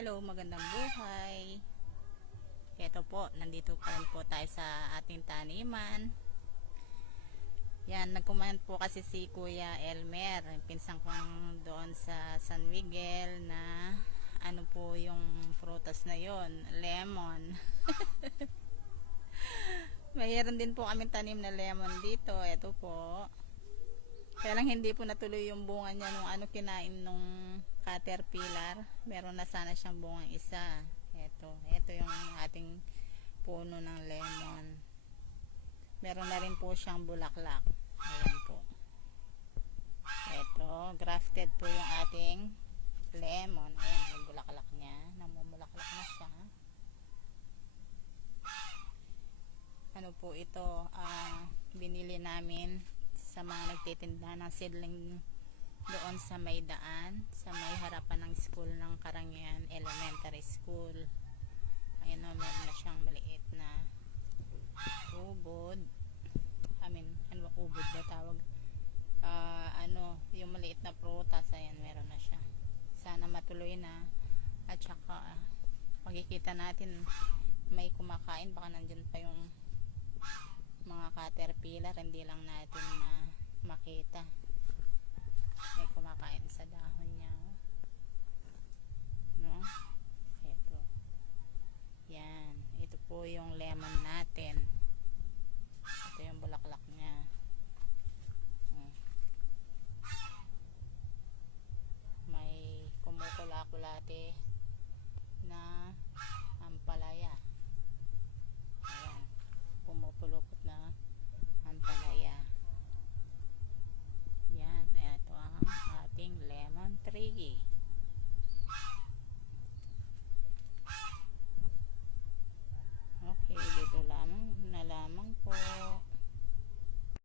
Hello, magandang buhay. Ito po, nandito pa rin po tayo sa ating taniman. Yan, nag-comment po kasi si Kuya Elmer, yung pinsang kong doon sa San Miguel na ano po yung prutas na yon, lemon. Mayroon din po kami tanim na lemon dito. Ito po. Kaya lang hindi po natuloy yung bunga niya nung kinain nung caterpillar. Meron na sana siyang bungang isa. Ito yung ating puno ng lemon. Meron na rin po siyang bulaklak. Ayan po. Ito, grafted po yung ating lemon. Ayan, yung bulaklak niya. Namumulaklak na siya. Ano po ito, binili namin sa mga nagtitinda ng seedling doon sa may daan, sa may harapan ng school ng Karangian Elementary School. Ayan o, meron na siyang maliit na ubod. Ano ba ubod na tawag? Yung maliit na prutas, ayan, meron na siya. Sana matuloy na. At saka, makikita natin may kumakain, baka nandyan pa yung mga caterpillar, hindi lang natin makita. May kumakain sa dahon niya, no? Ito po yung lemon natin. Ito yung bulaklak niya. May kumukula-kulate na ampalaya. Ayan, pumupulupot na ampalaya. Yan, ito ang ating lemon tree.